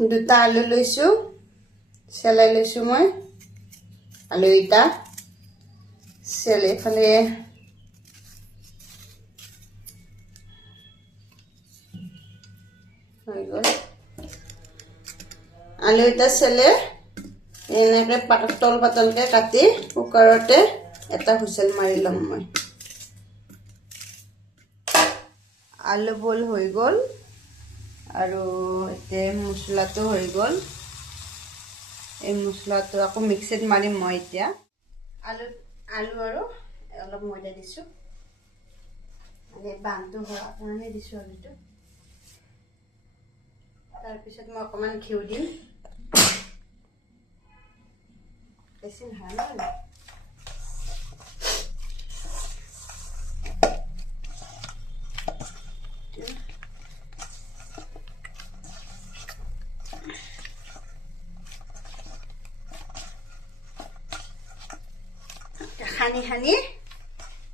দুটা আলু লৈছো চেলাই লৈছো মই আলু এটা চেলে ফালে হৈ গ'ল আলু এটা চেলে এনেকৈ পাতল পাতলকৈ কাটি কুকাৰতে এটা হুইচেল মাৰি ল'ম মই আলু বইল হৈ গ'ল আৰু এতিয়া মছলাটো হৈ গ'ল এই মছলাটো আকৌ মিক্সিত মাৰিম মই এতিয়া আলু আৰু অলপ ময়দা দিছোঁ মানে বানটো হোৱাৰ কাৰণে দিছোঁ আলুটো তাৰপিছত মই অকণমান ঘিউ দিম বেছি ভাল সানি সানি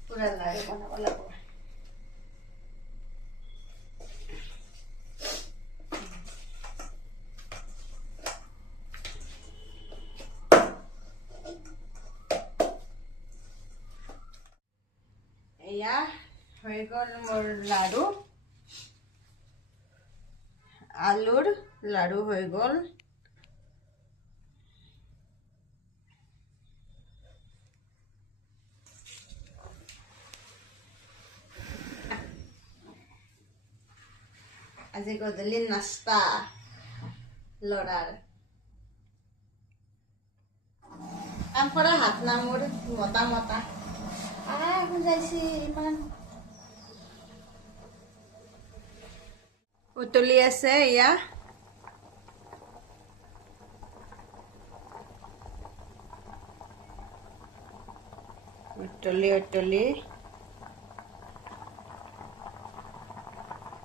পুৰা লাড়ু বনাব লাগিব এয়া হৈ গ'ল মোৰ লাড়ু আলুৰ লাড়ু হৈ গ'ল আজি গধূলি নাস্তা ল'ৰাৰ কাম কৰা হাত না মোৰ মতা মতা বুজাইছে ইমান উতলি আছে এয়া উতলি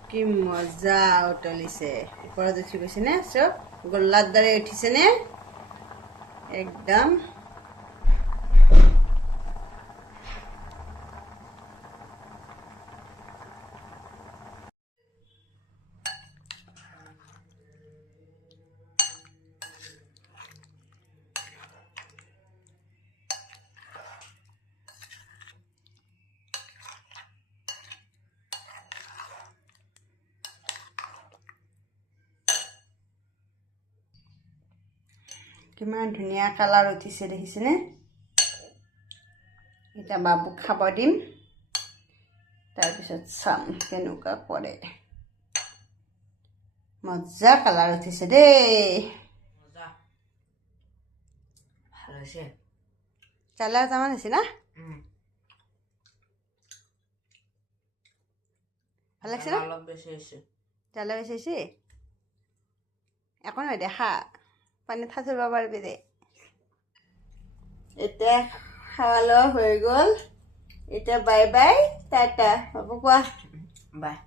কি মজা উতলিছে ওপৰত উঠি গৈছে নে চব গোল্লাৰ দৰে উঠিছে নে একদম কিমান ধুনীয়া কালাৰ উঠিছে দেখিছেনে এটা বাবুক খাব দিম তাৰপিছত চাম কেনেকুৱা কৰে মজা কালাৰ উঠিছে দেই মজা ভাল হৈছে চালা জামান হৈছে না ভাল লাগছে না অলপ বেছি হৈছে চালা বেছি হৈছে একো নহয় দেখা পানী থাচিব পাৰিবি দে এতিয়া খাওয়া লোৱা হৈ গ'ল এতিয়া বাই বাই টাটা হ'ব কোৱা বাই